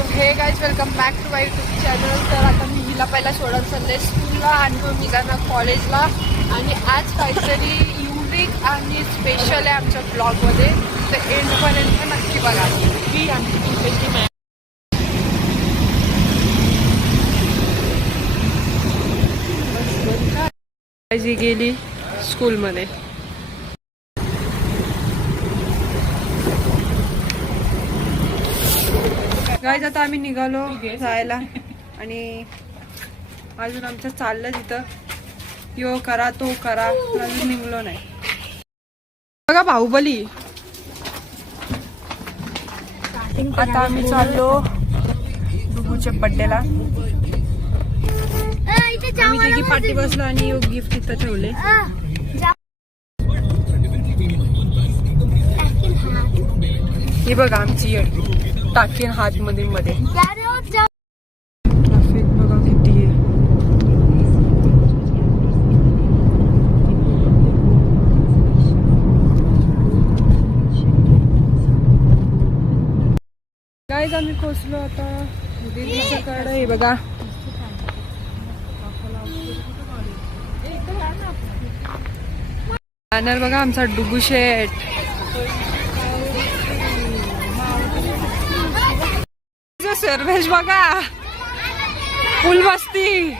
हे guys welcome back to my YouTube channel. तर आता मी हिला पहिला सोडत चालले स्कूलला आणि मग मिलांना कॉलेजला. आणि आज काहीतरी युनिक आणि स्पेशल आहे आमच्या ब्लॉगमध्ये, तर एंडपर्यंत नक्की बघा. मी आमची टीचरची मॅम जी गेली स्कूलमध्ये. गाईज आता आम्ही निघालो जायला आणि अजून आमचं चाललं तिथं यो करा तो करा, अजून निघलो नाही. बघा बाहुबली. आता आम्ही चाललो डुगूच्या बड्डेला. आम्ही तिघी पाठी बसलो आणि यो गिफ्ट तिथं ठेवले. ही बघा आमची टाकीन हात मध्ये मध्ये. ट्रॅफिक बघा किती आहे. गाईज आम्ही पोचलो आता दिल्लीच्याकडे. हे बघा बॅनर बघा आमचा डुगू शेट. सर्वेश बघा फुलबस्ती.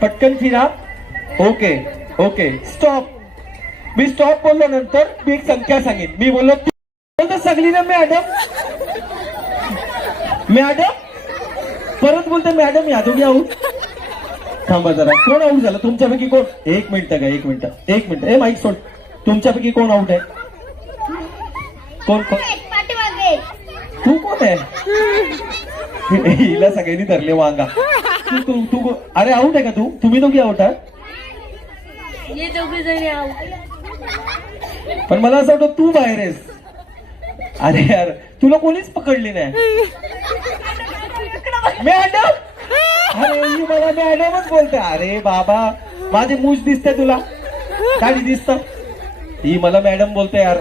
पटकन फिरा. Okay okay stop. मी स्टॉप बोललो नंतर मी एक संख्या सांगेन. मी बोललो सगळी ना मॅडम मॅडम परत बोलते मॅडम यादव घ्या आऊट. थांबा जरा. कोण आऊट झालं तुमच्यापैकी? कोण? एक मिनिट का एक मिनिट. ए माईक सोड. तुमच्यापैकी कोण आऊट आहे? कोण? तू कोण आहे? हिला सगळ्यांनी धरले वांगा. तू अरे आऊट आहे का तू? तुम्ही दोघी आऊट आहात. पण मला असं वाटतं तू बाहेर आहेस. अरे यार तुला कोणीच पकडली नाही. मॅडम अरे ही मला मॅडमच बोलते. अरे बाबा माझी मूछ दिसते तुला? गाडी दिसत. ही मला मॅडम बोलते यार.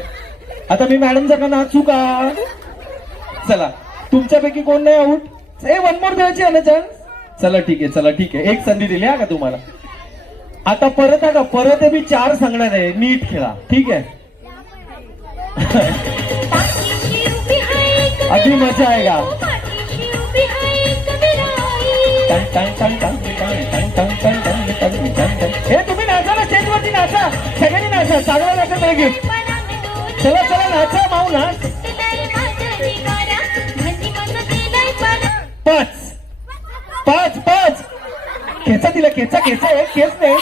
आता मी मॅडमचा का नाचू का? चला तुमच्यापैकी कोण नाही आऊट? वन मोर द्यायची आहे ना चान्स. चला ठीक आहे एक संधी दिली हा का तुम्हाला. आता परत आहे का परत मी 4 सांगणार आहे. नीट खेळा ठीक आहे. अभी मजा आएगा. हे तुम्ही नाचा ना स्टेजवरती नाचा. सगळ्यांनी नाचा. चांगला नाचत आहे गिफ्ट. चला नाचा माऊ नाच. 5 खेचा तिला. खेचा खेच नाही.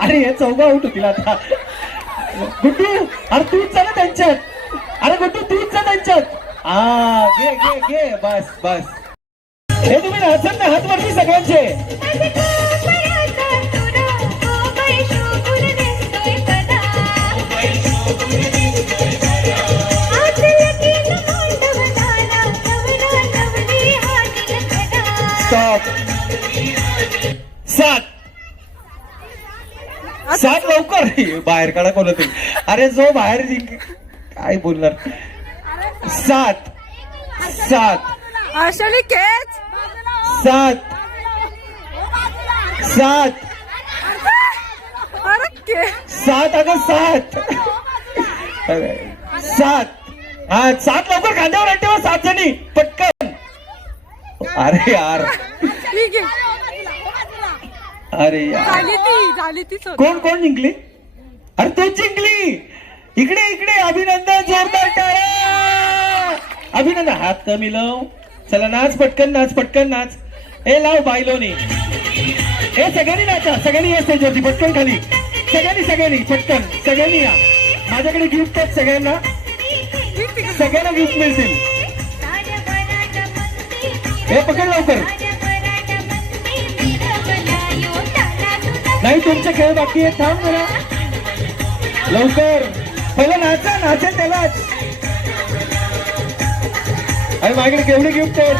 अरे हे 4 आऊट होतील आता. गुड्डू अरे तूच जा ना त्यांच्यात. अरे गुड्डू तूच जा त्यांच्यात. घे बस. हे तुम्ही नाचत ना हात वरती सगळ्यांचे. स्टॉप. 7 लवकर. बाहेर काढा कोणतरी. अरे जो बाहेर काय बोलणार. 7 आशाली केच. 7 अगं 7 लवकर खांद्यावर आणते 7 जणी पटकन. अरे यार कोण जिंकली? अरे तूच जिंकली. इकडे अभिनंदन. जोरदार टाळ्या. अभिनंदन. हात कमी लाव. चला नाच पटकन नाच. ए लाव बायलोनी. ए सगळ्यांनी नाचा. सगळ्यांनी या स्टेजवरती पटकन खाली. सगळ्यांनी पटकन. सगळ्यांनी या. माझ्याकडे गिफ्ट आहेत सगळ्यांना गिफ्ट मिळतील. हे पकड लवकर. नाही तुमचे खेळ बाकी आहेत. थांब जरा लवकर. पहिला नाचा त्यालाच. अरे माझ्याकडे केवढे गिफ्ट आहेत.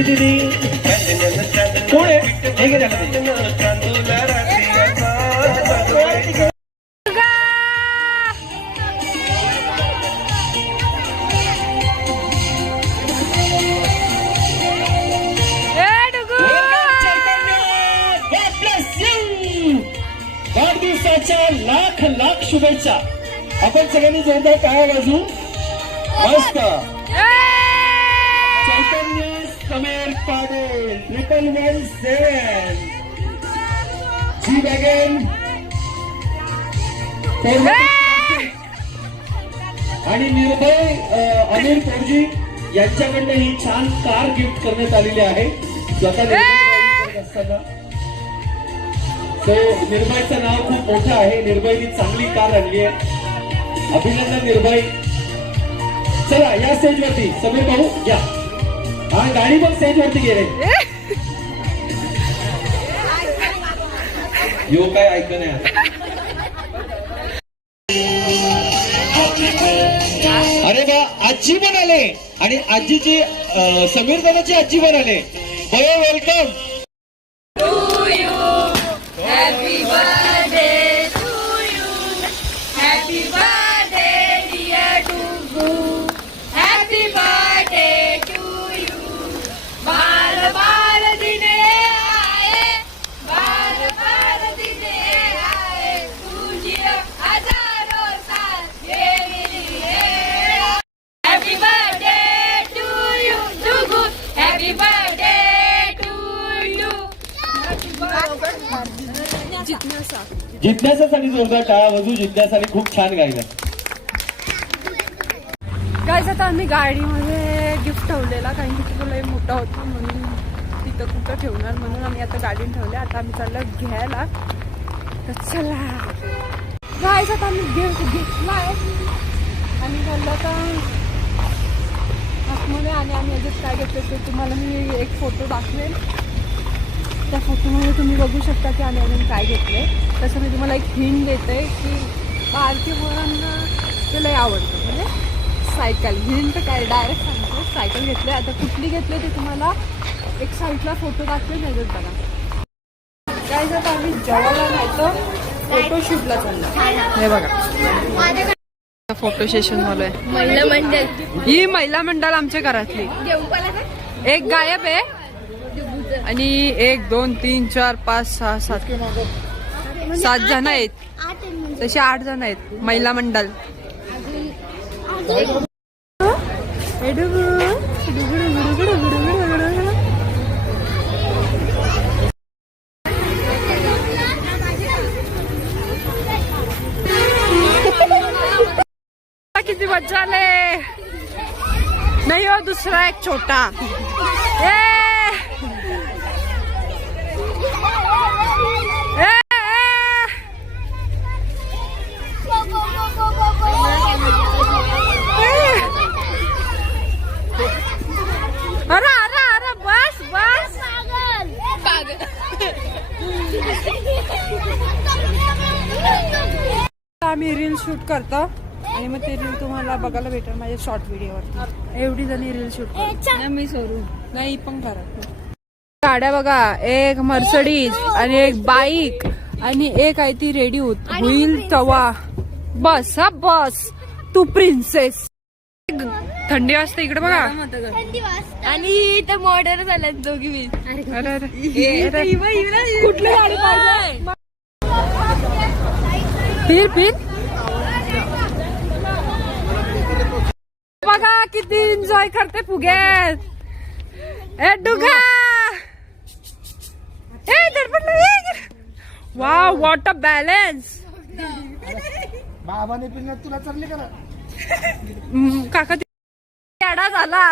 ती दिदी कोण आहे हे घे त्याला दे. वाढदिवसाच्या लाख लाख शुभेच्छा. आपण सगळ्यांनी जोरदार टाळ्या वाजवू. मस्त. चैतन्य समीर पाटील 1117 जी वॅगन आणि निर्भय अनिल पोरजी यांच्याकडनं ही छान कार गिफ्ट करण्यात आलेली आहे. स्वतः निर्भय असताना तो निर्भयचं नाव खूप मोठं आहे. निर्भयनी चांगली कार आणली आहे. अभिनंदन निर्भय. चला या स्टेज वरती समीर भाऊ या. हा गाडी पण स्टेज वरती गेले. यो काय ऐकलं नाही. अरे बा आजी पण आले आणि आजीची समीर दादाची आजी पण आले. बयो welcome. Happy birthday to you. Happy birthday dear Tugu. Happy birthday to you. बाल बाल दिने आए, बाल बाल दिने आए, तुझे हजारों साल ये मिली है. Happy birthday to you Tugu. Happy birthday to you. जिज्ञासासाठी जोरदार टाळा वाजू. जिज्ञासाने खूप छान गायलं. गाईज आता आम्ही गाडीमध्ये गिफ्ट ठेवलेला कारण की तो लई मोठा होता म्हणून तिथं कुठं ठेवणार म्हणून आम्ही आता गाडीने ठेवले. आता आम्ही चाललो घ्यायला. तर चला गाईज आता आम्ही गिफ्ट घेतलाय आणि चाललो आता आतमध्ये. आणि आम्ही याच्यात काय घेतलं ते तुम्हाला मी एक फोटो दाखवेल. त्या फोटोमध्ये तुम्ही बघू शकता की आम्ही अजून काय घेतले. तसं मी तुम्हाला एक हिंट देते की भारतीय मुलांना ते लई आवडतं म्हणजे सायकल. हिंट काय डायरेक्ट सांगतो. सायकल घेतले. आता कुठली घेतली ते तुम्हाला एक साईडला फोटो दाखवेल. नाही बघा काय जर आम्ही जेवायला नाही तर फोटोशूटला चाललो. हे बघा फोटो सेशन चालू आहे. महिला मंडळ ही महिला मंडळ आमच्या घरातली. एक गायब आहे आणि 1 2 3 4 5 6 7 जण आहेत. तसे 8 जण आहेत महिला मंडळ. किती मजा आले. नाही हो दुसरा एक छोटा. अरे अरे अरे बस बस. आम्ही रील शूट करतो आणि मग ते रील तुम्हाला बघायला भेटेल माझ्या शॉर्ट व्हिडिओवरती. एवढी जणी रील शूट करतो. मी सोडू नाही पण करा. गाड्या बघा. एक मर्सडीज आणि एक बाईक आणि एक आहे ती रेडी होईल तवा. बस हा बस तू प्रिन्सेस. थंडी वाजते इकडे बघा. आणि इथे मॉडर्न झाल्यात दोघी मी. अरे अरे कुठली गाडी पाहिजे. फिर फिर बघा किती एन्जॉय करते फुग्यात. ए डुगा ए दडपण. Wow what a balance. बाबाने पिण्यात तुला चालले का. काका याडा झाला.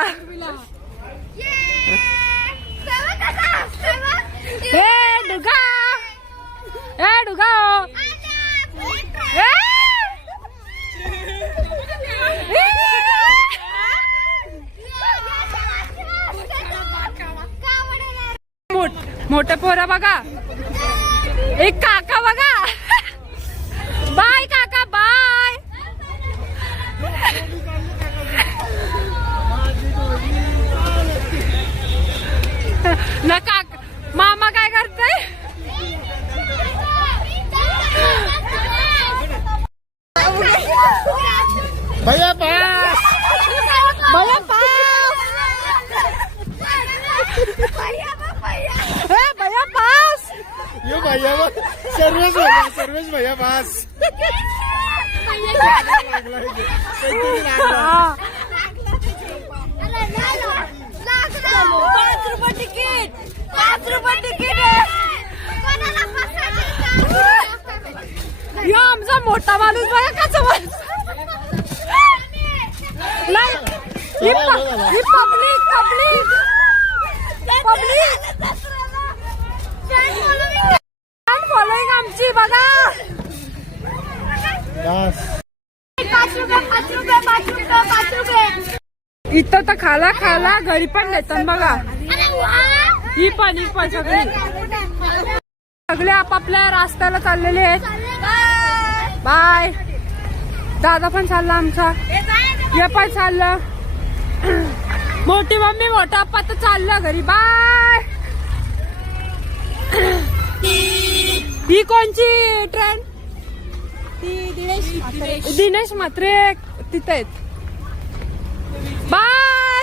ए डुगा ए डुगा. मोठे पोरा बघा. एक काका बघा. बाय काका बाय. भैया पास भैया पास भैया पास यो भैया सर्वेश भैया पास हा. 5 रुपये तिकीट 5 रुपये तिकीट यो आमचा मोठा माणूस बघा कसा माणूस नाही ही पब्लिक फॉलोईंग आमची बघा 5 रुपये इथं तर खाला घरी पण देतात बघा ही पण सगळे आपापल्या रस्त्याला चाललेले आहेत बाय दादा पण चालला आमचा हे पण चाललं मोठी मम्मी मोठा आप्पा तर चाललं घरी बाय ही कोणची ट्रेन दिनेश म्हात्रे तिथे आहेत बाय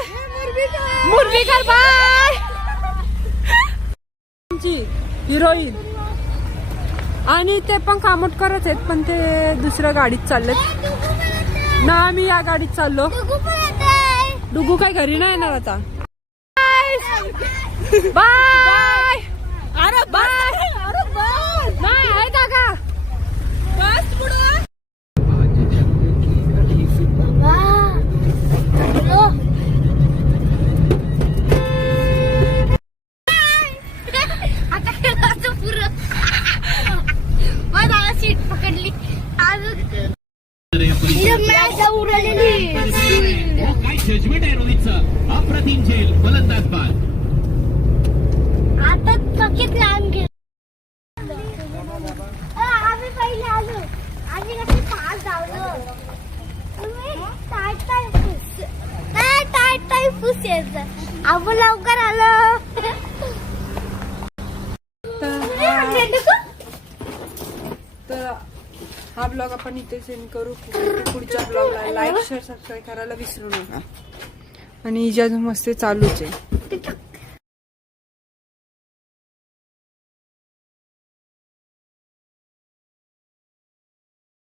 मुरलीकर बाय हिरोईन आणि ते पण कामोटकरच आहेत पण ते दुसऱ्या गाडीत चाललेत ना आम्ही या गाडीत चाललो डुगू काय घरी नाही येणार आता बाय अरे बाय नाही आहे का सीट पकडली मॅच उरलेली काय जजमेंट आहे रोहितचं अप्रतिम झेल फलंदाज बाद आता चकीत लांब गेलो आम्ही पहिले आलो आम्ही कसे पाच धावलो तुम्ही टाय फुस यायचं आपण लवकर आलो तर हा ब्लॉग आपण इथे सेंड करू पुढच्या ब्लॉगला लाईक शेअर सबस्क्राईब करायला विसरू नका आणि इजाजू मस्ती चालूच आहे